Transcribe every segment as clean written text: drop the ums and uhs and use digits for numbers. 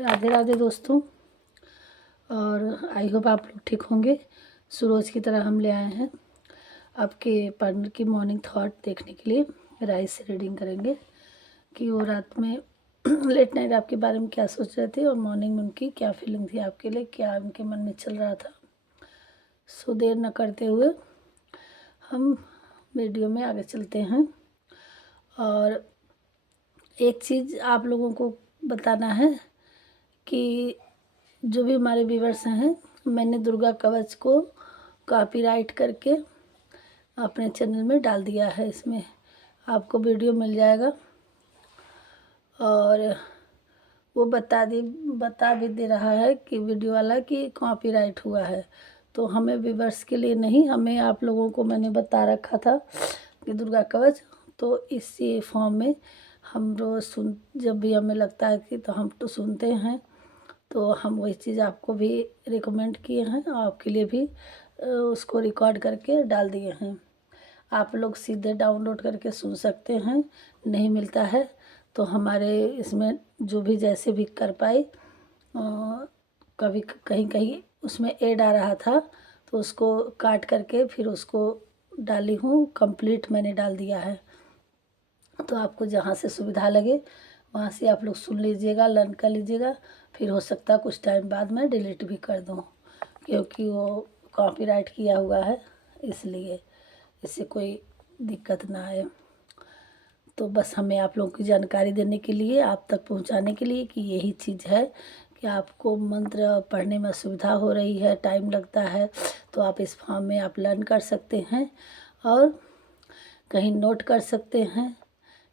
राधे राधे दोस्तों। और I hope आप लोग ठीक होंगे। रोज़ की तरह हम ले आए हैं आपके पार्टनर की मॉर्निंग थॉट देखने के लिए। राइस से रीडिंग करेंगे कि वो रात में लेट नाइट आपके बारे में क्या सोच रहे थे और मॉर्निंग में उनकी क्या फीलिंग थी आपके लिए, क्या उनके मन में चल रहा था। सो देर न करते हुए हम वीडियो में आगे चलते हैं। और एक चीज़ आप लोगों को बताना है कि जो भी हमारे व्यूवर्स हैं, मैंने दुर्गा कवच को कॉपीराइट करके अपने चैनल में डाल दिया है। इसमें आपको वीडियो मिल जाएगा और वो बता भी दे रहा है कि वीडियो वाला कि कॉपीराइट हुआ है। तो हमें व्यूवर्स के लिए नहीं, हमें आप लोगों को मैंने बता रखा था कि दुर्गा कवच, तो इसी फॉर्म में हम रोज़ जब भी हमें लगता है कि तो हम तो सुनते हैं, तो हम वही चीज़ आपको भी रिकमेंड किए हैं और आपके लिए भी उसको रिकॉर्ड करके डाल दिए हैं। आप लोग सीधे डाउनलोड करके सुन सकते हैं, नहीं मिलता है तो हमारे इसमें जो भी जैसे भी कर पाए, कभी कहीं कहीं उसमें ऐड आ रहा था तो उसको काट करके फिर उसको डाली हूँ। कंप्लीट मैंने डाल दिया है, तो आपको जहाँ से सुविधा लगे वहाँ से आप लोग सुन लीजिएगा, लर्न कर लीजिएगा। फिर हो सकता है कुछ टाइम बाद मैं डिलीट भी कर दूँ, क्योंकि वो कॉपीराइट किया हुआ है, इसलिए इससे कोई दिक्कत ना आए। तो बस हमें आप लोगों की जानकारी देने के लिए, आप तक पहुंचाने के लिए कि यही चीज़ है कि आपको मंत्र पढ़ने में सुविधा हो रही है, टाइम लगता है, तो आप इस फॉर्म में आप लर्न कर सकते हैं और कहीं नोट कर सकते हैं,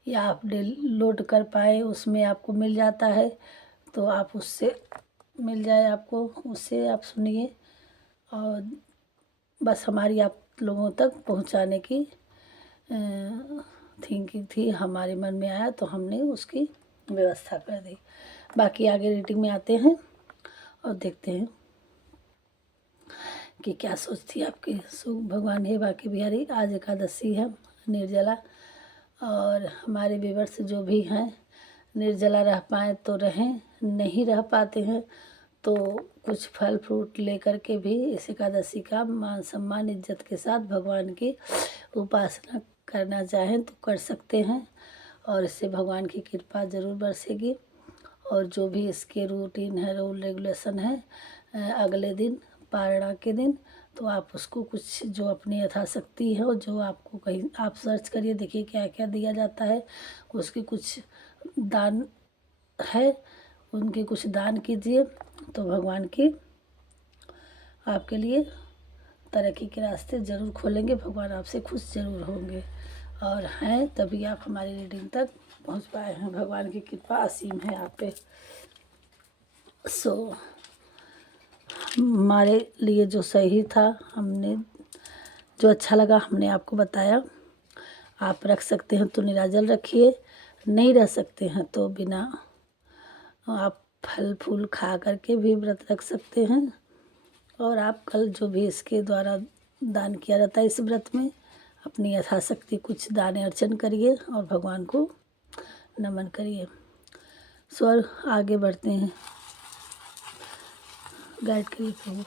या आप लोड कर पाए उसमें आपको मिल जाता है तो आप उससे मिल जाए, आपको उससे आप सुनिए। और बस हमारी आप लोगों तक पहुंचाने की थिंकिंग थी, हमारे मन में आया तो हमने उसकी व्यवस्था कर दी। बाकी आगे रीडिंग में आते हैं और देखते हैं कि क्या सोचती है आपकी भगवान। हे बाकी बिहारी, आज एकादशी है, निर्जला, और हमारे व्यूवर्स जो भी हैं निर्जला रह पाएँ तो रहें, नहीं रह पाते हैं तो कुछ फल फ्रूट लेकर के भी इस एकादशी का मान सम्मान इज्जत के साथ भगवान की उपासना करना चाहें तो कर सकते हैं, और इससे भगवान की कृपा ज़रूर बरसेगी। और जो भी इसके रूटीन है, रूल रेगुलेशन है, अगले दिन पारणा के दिन, तो आप उसको कुछ जो अपनी यथाशक्ति है और जो आपको कहीं आप सर्च करिए, देखिए क्या क्या दिया जाता है, उसकी कुछ दान है, उनके कुछ दान कीजिए तो भगवान की आपके लिए तरक्की के रास्ते ज़रूर खोलेंगे, भगवान आपसे खुश ज़रूर होंगे और हैं, तभी आप हमारी रीडिंग तक पहुंच पाए हैं। भगवान की कृपा असीम है आप पे। हमारे लिए जो सही था, हमने जो अच्छा लगा हमने आपको बताया। आप रख सकते हैं तो निराजल रखिए, नहीं रह सकते हैं तो बिना आप फल फूल खा करके भी व्रत रख सकते हैं। और आप कल जो भी इसके द्वारा दान किया जाता है इस व्रत में, अपनी यथाशक्ति कुछ दान अर्चन करिए और भगवान को नमन करिए। स्वर आगे बढ़ते हैं, गाइड करिए प्रभु।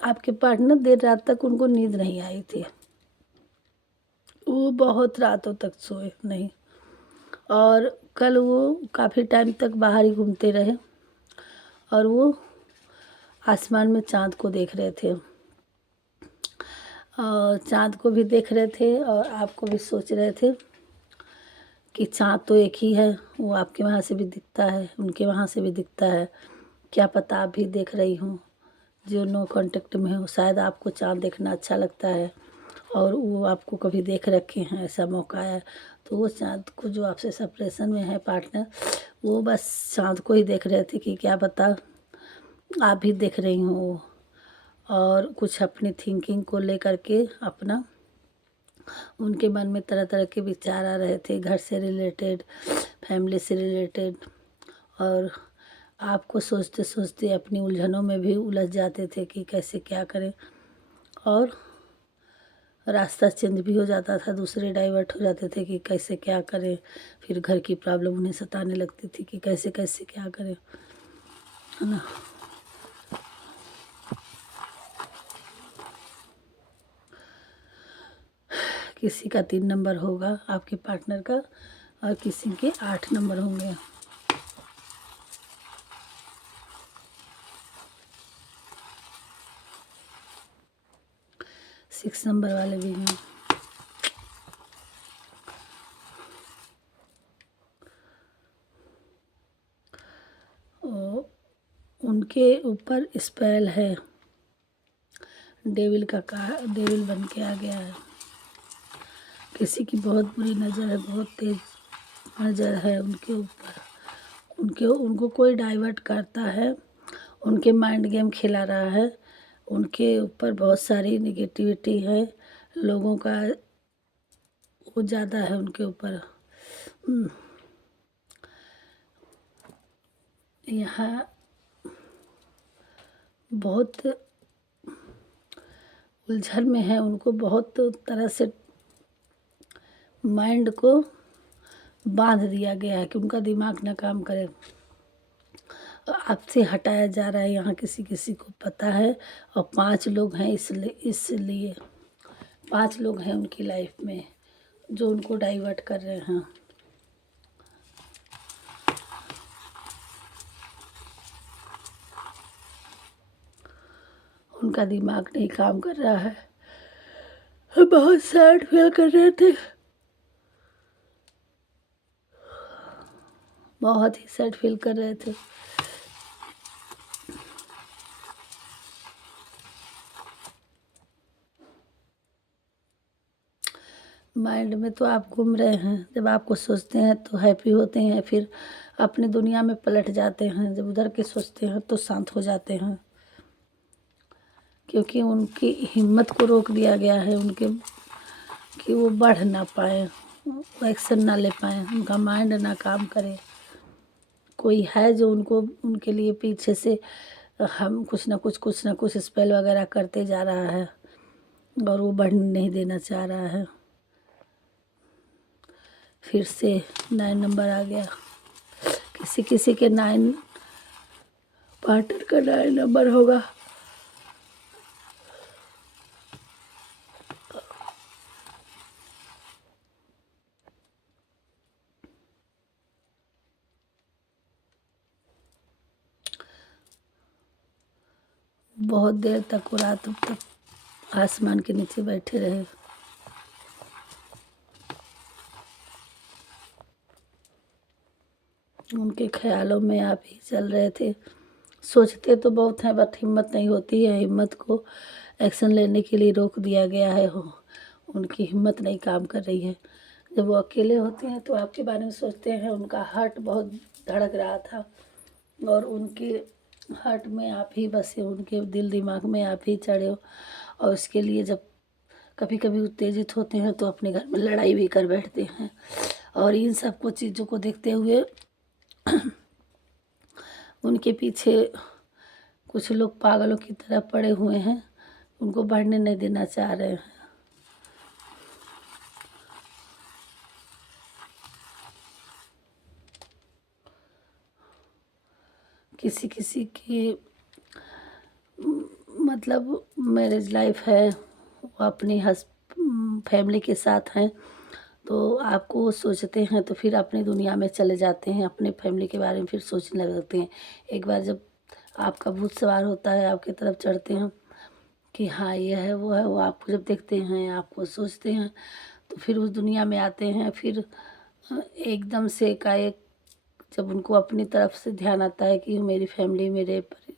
आपके पार्टनर देर रात तक उनको नींद नहीं आई थी, वो बहुत रातों तक सोए नहीं, और कल वो काफ़ी टाइम तक बाहर ही घूमते रहे और वो आसमान में चाँद को देख रहे थे, और चाँद को भी देख रहे थे और आपको भी सोच रहे थे कि चाँद तो एक ही है, वो आपके वहाँ से भी दिखता है, उनके वहाँ से भी दिखता है, क्या पता आप भी देख रही हूँ। जो नो कांटेक्ट में हो, शायद आपको चाँद देखना अच्छा लगता है और वो आपको कभी देख रखे हैं, ऐसा मौका है। तो वो चाँद को, जो आपसे सेपरेशन में है पार्टनर, वो बस चाँद को ही देख रहे थे कि क्या पता आप भी देख रही हो, और कुछ अपनी थिंकिंग को लेकर के अपना उनके मन में तरह तरह के विचार आ रहे थे, घर से रिलेटेड, फैमिली से रिलेटेड, और आपको सोचते सोचते अपनी उलझनों में भी उलझ जाते थे कि कैसे क्या करें, और रास्ता चेंज भी हो जाता था, दूसरे डाइवर्ट हो जाते थे कि कैसे क्या करें। फिर घर की प्रॉब्लम उन्हें सताने लगती थी कि कैसे कैसे क्या करें, है ना। किसी का 3 नंबर होगा आपके पार्टनर का, और किसी के 8 नंबर होंगे। सिक्स नंबर वाले भी हैं। और उनके ऊपर स्पेल है, डेविल डेविल बन के आ गया है। किसी की बहुत बुरी नज़र है, बहुत तेज नज़र है उनके ऊपर। उनको कोई डाइवर्ट करता है, उनके माइंड गेम खिला रहा है, उनके ऊपर बहुत सारी निगेटिविटी है, लोगों का वो ज़्यादा है उनके ऊपर। यहाँ बहुत उलझन में है, उनको बहुत तरह से माइंड को बांध दिया गया है कि उनका दिमाग ना काम करे। आपसे हटाया जा रहा है, यहाँ किसी किसी को पता है। और 5 लोग हैं, इसलिए 5 लोग हैं उनकी लाइफ में जो उनको डाइवर्ट कर रहे हैं। उनका दिमाग नहीं काम कर रहा है, बहुत सैड फील कर रहे थे, बहुत ही सैड फील कर रहे थे। माइंड में तो आप घूम रहे हैं, जब आपको सोचते हैं तो हैप्पी होते हैं, फिर अपनी दुनिया में पलट जाते हैं, जब उधर के सोचते हैं तो शांत हो जाते हैं, क्योंकि उनकी हिम्मत को रोक दिया गया है उनके, कि वो बढ़ ना पाए, वो एक्शन ना ले पाए, उनका माइंड ना काम करे। कोई है जो उनको उनके लिए पीछे से हम कुछ ना कुछ स्पेल वगैरह करते जा रहा है, और वो बढ़ने नहीं देना चाह रहा है। फिर से 9 नंबर आ गया। किसी किसी के 9 पार्टनर का 9 नंबर होगा। बहुत देर तक वो रात तक आसमान के नीचे बैठे रहे। उनके ख्यालों में आप ही चल रहे थे। सोचते तो बहुत हैं, बट हिम्मत नहीं होती है, हिम्मत को एक्शन लेने के लिए रोक दिया गया है। उनकी हिम्मत नहीं काम कर रही है। जब वो अकेले होते हैं तो आपके बारे में सोचते हैं। उनका हार्ट बहुत धड़क रहा था, और उनके हार्ट में आप ही बसे, उनके दिल दिमाग में आप ही चढ़े हो। और उसके लिए जब कभी कभी उत्तेजित होते हैं तो अपने घर में लड़ाई भी कर बैठते हैं। और इन सब को चीज़ों को देखते हुए उनके पीछे कुछ लोग पागलों की तरह पड़े हुए हैं, उनको बढ़ने नहीं देना चाह रहे हैं। किसी किसी की मतलब मैरिज लाइफ है, वो अपनी फैमिली के साथ हैं, तो आपको वो सोचते हैं तो फिर अपनी दुनिया में चले जाते हैं, अपने फैमिली के बारे में फिर सोचने लगते हैं। एक बार जब आपका भूत सवार होता है, आपकी तरफ चढ़ते हैं कि हाँ ये है, वो आपको जब देखते हैं, आपको सोचते हैं, तो फिर उस दुनिया में आते हैं। फिर एकदम से एकाएक जब उनको अपनी तरफ से ध्यान आता है कि मेरी फैमिली मेरे पर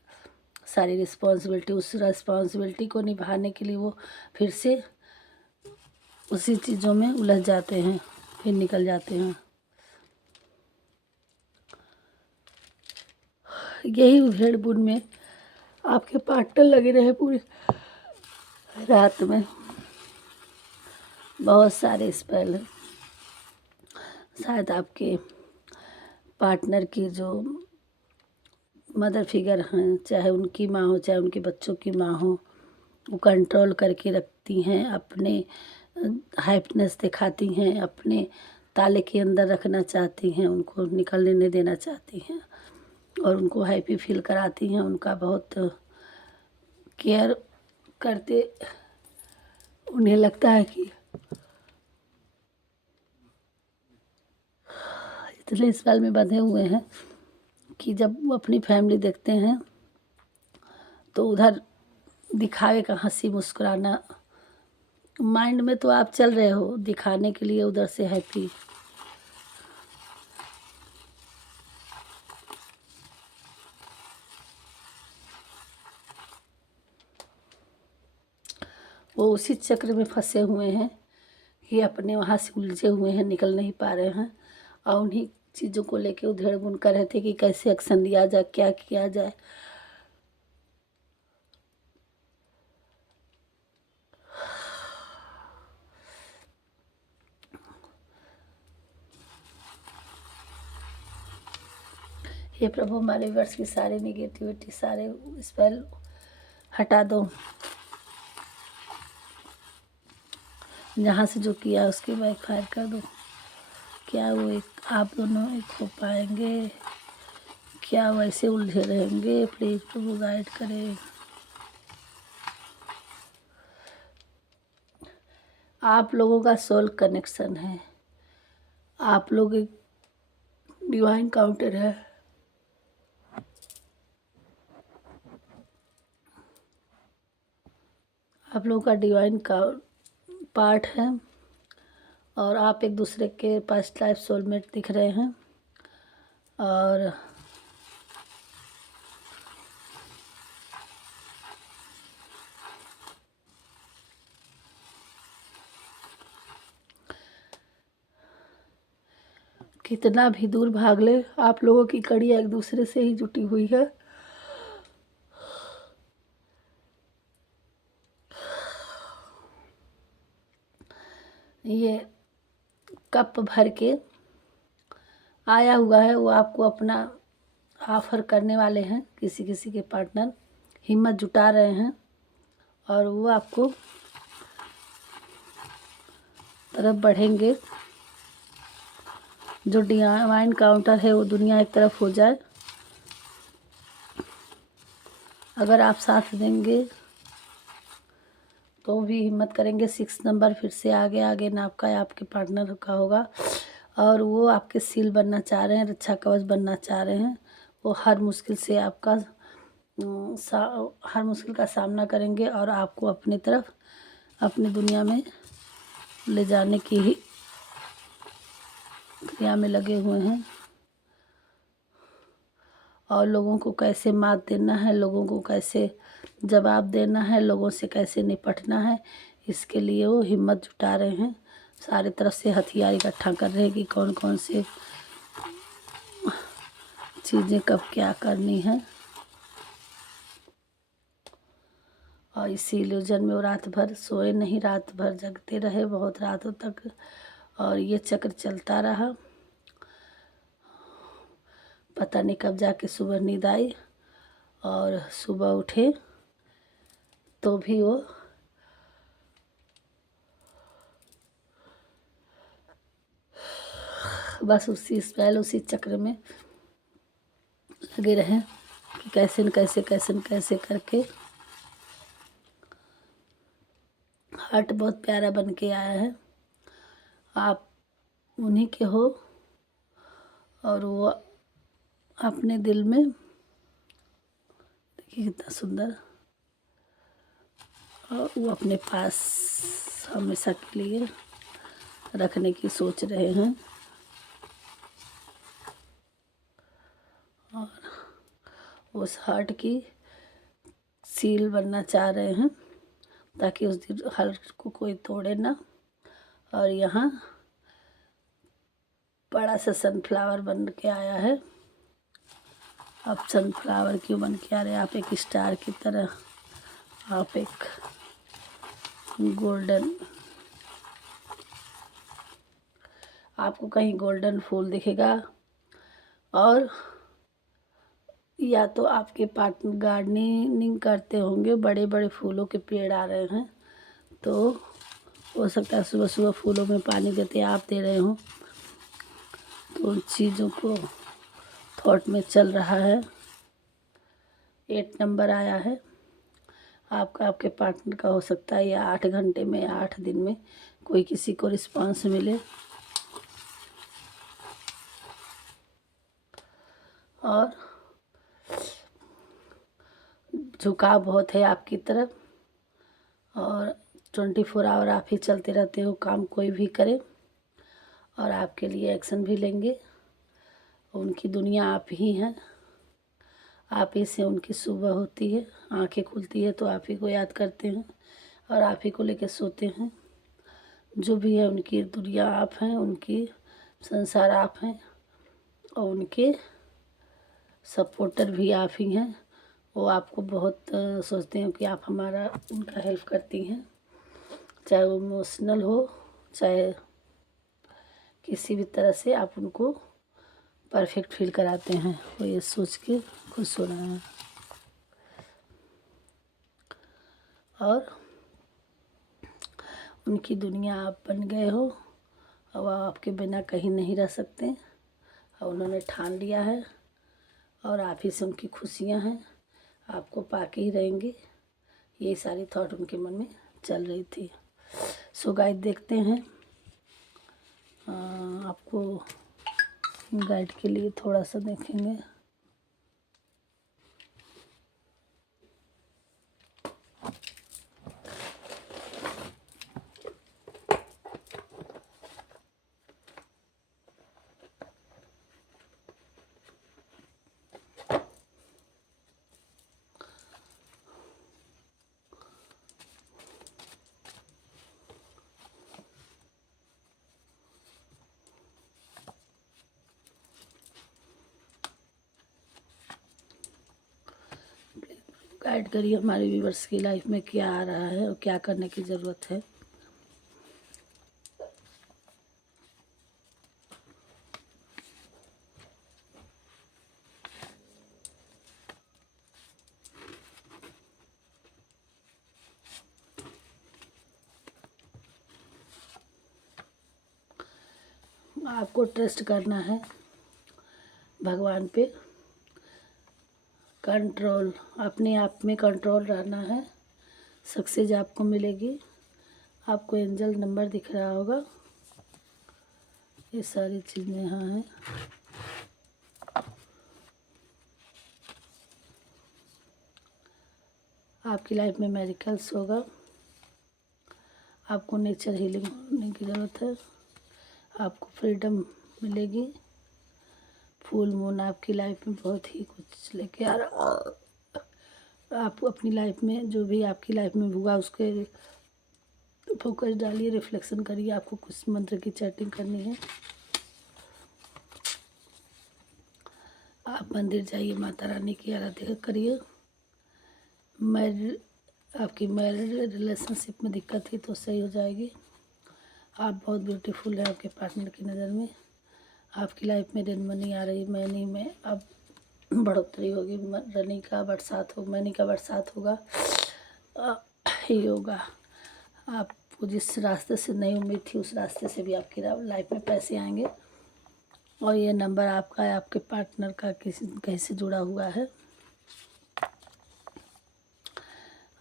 सारी रिस्पॉन्सिबिलिटी, उस रिस्पॉन्सिबिलिटी को निभाने के लिए वो फिर से उसी चीज़ों में उलझ जाते हैं, फिर निकल जाते हैं। यही उधेड़ बुन में आपके पार्टनर लगे रहे पूरी रात में। बहुत सारे स्पेल हैं। शायद आपके पार्टनर की जो मदर फिगर हैं, चाहे उनकी माँ हो चाहे उनके बच्चों की माँ हो, वो कंट्रोल करके रखती हैं, अपने हैप्पीनेस दिखाती हैं, अपने ताले के अंदर रखना चाहती हैं, उनको निकलने नहीं देना चाहती हैं और उनको हैप्पी फील कराती हैं, उनका बहुत केयर करते। उन्हें लगता है कि इतने इस बाल में बंधे हुए हैं कि जब वो अपनी फैमिली देखते हैं तो उधर दिखावे का हंसी मुस्कुराना, माइंड में तो आप चल रहे हो दिखाने के लिए, उधर से हैप्पी। वो उसी चक्र में फंसे हुए हैं कि अपने वहाँ से उलझे हुए हैं, निकल नहीं पा रहे हैं और उन्हीं चीज़ों को लेके उधेड़ बुन कर रहे थे कि कैसे एक्शन लिया जाए, क्या किया जाए। हे प्रभु, हमारे वर्ष की सारे निगेटिविटी, सारे स्पेल हटा दो, जहाँ से जो किया उसके बैक फायर कर दो। क्या वो एक आप दोनों एक हो पाएंगे? क्या वैसे उलझे रहेंगे? प्लीज़ प्रभु गाइड करें। आप लोगों का सोल कनेक्शन है, आप लोग एक डिवाइन काउंटर है, आप लोगों का डिवाइन का पार्ट है और आप एक दूसरे के पास्ट लाइफ सोलमेट दिख रहे हैं। और कितना भी दूर भाग ले, आप लोगों की कड़ी एक दूसरे से ही जुटी हुई है। ये कप भर के आया हुआ है, वो आपको अपना ऑफर करने वाले हैं, किसी किसी के पार्टनर हिम्मत जुटा रहे हैं और वो आपको तरफ बढ़ेंगे। जो डिवाइन काउंटर है वो दुनिया एक तरफ हो जाए, अगर आप साथ देंगे तो भी हिम्मत करेंगे। 6 नंबर फिर से आगे आगे नाप का आपके पार्टनर का होगा और वो आपके सील बनना चाह रहे हैं, रक्षा कवच बनना चाह रहे हैं। वो हर मुश्किल से आपका हर मुश्किल का सामना करेंगे और आपको अपनी तरफ अपनी दुनिया में ले जाने की ही क्रिया में लगे हुए हैं। और लोगों को कैसे मात देना है, लोगों को कैसे जवाब देना है, लोगों से कैसे निपटना है, इसके लिए वो हिम्मत जुटा रहे हैं। सारे तरफ से हथियार इकट्ठा कर रहे हैं कि कौन कौन से चीज़ें कब क्या करनी है। और इसी इल्यूजन में वो रात भर सोए नहीं, रात भर जगते रहे, बहुत रातों तक, और ये चक्र चलता रहा। पता नहीं कब जाके सुबह नींद आई और सुबह उठे तो भी वो बस उसी स्पेल उसी चक्र में लगे रहें कि कैसे न कैसे करके। हार्ट बहुत प्यारा बन के आया है, आप उन्हीं के हो और वो अपने दिल में, देखिए कितना सुंदर, और वो अपने पास हमेशा के लिए रखने की सोच रहे हैं और उस हार्ट की सील बनना चाह रहे हैं ताकि उस दिन हार्ट को कोई तोड़े ना। और यहाँ बड़ा सा सनफ्लावर बन के आया है। आप सनफ्लावर क्यों बन के आ रहे हैं? आप एक स्टार की तरह, आप एक गोल्डन, आपको कहीं गोल्डन फूल दिखेगा और या तो आपके पार्टनर गार्डनिंग करते होंगे, बड़े बड़े फूलों के पेड़ आ रहे हैं, तो हो सकता है सुबह सुबह फूलों में पानी देते आप दे रहे हो, तो उन चीज़ों को थॉट में चल रहा है। 8 नंबर आया है आपका, आपके पार्टनर का हो सकता है या 8 घंटे में या 8 दिन में कोई किसी को रिस्पांस मिले। और झुकाव बहुत है आपकी तरफ, और 24 आवर आप ही चलते रहते हो, काम कोई भी करे और आपके लिए एक्शन भी लेंगे। उनकी दुनिया आप ही हैं, आप ही से उनकी सुबह होती है, आंखें खुलती है तो आप ही को याद करते हैं और आप ही को लेकर सोते हैं। जो भी है उनकी दुनिया आप हैं, उनकी संसार आप हैं और उनके सपोर्टर भी आप ही हैं। वो आपको बहुत सोचते हैं कि आप हमारा उनका हेल्प करती हैं, चाहे वो इमोशनल हो चाहे किसी भी तरह से आप उनको परफेक्ट फील कराते हैं। वो ये सोच के खुश हो रहे हैं। और उनकी दुनिया आप बन गए हो, अब आपके बिना कहीं नहीं रह सकते और उन्होंने ठान लिया है और आप ही से उनकी खुशियाँ हैं, आपको पाके ही रहेंगे। यही सारी थॉट उनके मन में चल रही थी। सो गाइड देखते हैं, आपको गाइड के लिए थोड़ा सा देखेंगे। गाइड करिए हमारे व्यूवर्स की लाइफ में क्या आ रहा है और क्या करने की ज़रूरत है। आपको ट्रस्ट करना है भगवान पे, कंट्रोल, अपने आप में कंट्रोल रहना है, सक्सेस आपको मिलेगी। आपको एंजल नंबर दिख रहा होगा, ये सारी चीज़ें यहाँ हैं। आपकी लाइफ में मेरिकल्स होगा, आपको नेचर हीलिंग होने की ज़रूरत है, आपको फ्रीडम मिलेगी। फुल मून आपकी लाइफ में बहुत ही कुछ लेके आ रहा। आप अपनी लाइफ में जो भी आपकी लाइफ में हुआ उसके फोकस डालिए, रिफ्लेक्शन करिए। आपको कुछ मंत्र की चैटिंग करनी है, आप मंदिर जाइए, माता रानी की आराधना करिए। आपकी मैरिड रिलेशनशिप में दिक्कत थी तो सही हो जाएगी। आप बहुत ब्यूटीफुल है आपके पार्टनर की नज़र में। आपकी लाइफ में रेन मनी आ रही, मनी में अब बढ़ोतरी होगी, रनी का बरसात हो, मनी का बरसात होगा। ही होगा। आपको जिस रास्ते से नहीं उम्मीद थी उस रास्ते से भी आपकी लाइफ में पैसे आएंगे। और ये नंबर आपका है, आपके पार्टनर का किसी कहीं से जुड़ा हुआ है।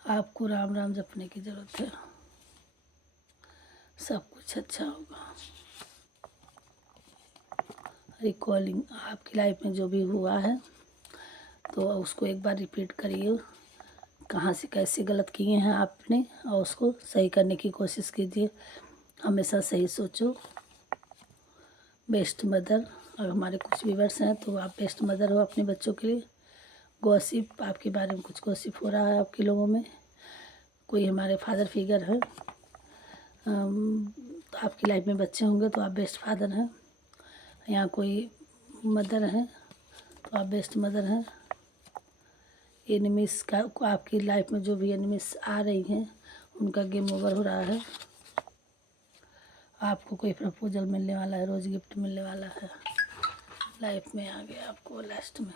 आपको राम राम जपने की ज़रूरत है, सब कुछ अच्छा होगा। रिकॉलिंग, आपकी लाइफ में जो भी हुआ है तो उसको एक बार रिपीट करिए, कहाँ से कैसे गलत किए हैं आपने और उसको सही करने की कोशिश कीजिए। हमेशा सही सोचो। बेस्ट मदर, और हमारे कुछ व्यूअर्स हैं तो आप बेस्ट मदर हो अपने बच्चों के लिए। गॉसिप, आपके बारे में कुछ गॉसिप हो रहा है आपके लोगों में, कोई हमारे फादर फिगर है। तो आपकी लाइफ में बच्चे होंगे तो आप बेस्ट फादर हैं। यहाँ कोई मदर है तो आप बेस्ट मदर हैं। एनिमीज़ का आपकी लाइफ में जो भी एनिमीज़ आ रही हैं उनका गेम ओवर हो रहा है। आपको कोई प्रपोजल मिलने वाला है, रोज़ गिफ्ट मिलने वाला है, लाइफ में आ गया आपको लास्ट में।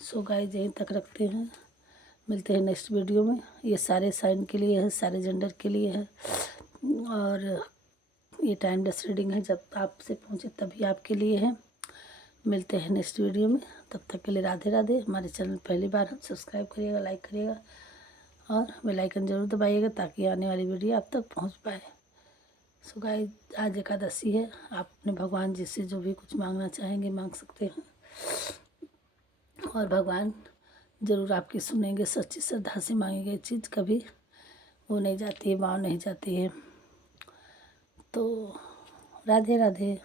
सो गाइस यहीं तक रखते हैं, मिलते हैं नेक्स्ट वीडियो में। ये सारे साइन के लिए है, सारे जेंडर के लिए है, और ये टाइमलेस रीडिंग है, जब आपसे पहुँचे तभी आपके लिए है। मिलते हैं नेक्स्ट वीडियो में, तब तक के लिए राधे राधे। हमारे चैनल पहली बार है, सब्सक्राइब करिएगा, लाइक करिएगा और बेल आइकन ज़रूर दबाइएगा ताकि आने वाली वीडियो आप तक पहुंच पाए। सो गाइस आज एकादशी है, आप अपने भगवान जी से जो भी कुछ मांगना चाहेंगे मांग सकते हैं, और भगवान ज़रूर आपकी सुनेंगे। सच्ची श्रद्धा से मांगी गई चीज़ कभी वो नहीं जाती है, वाव नहीं जाती है। तो राधे राधे।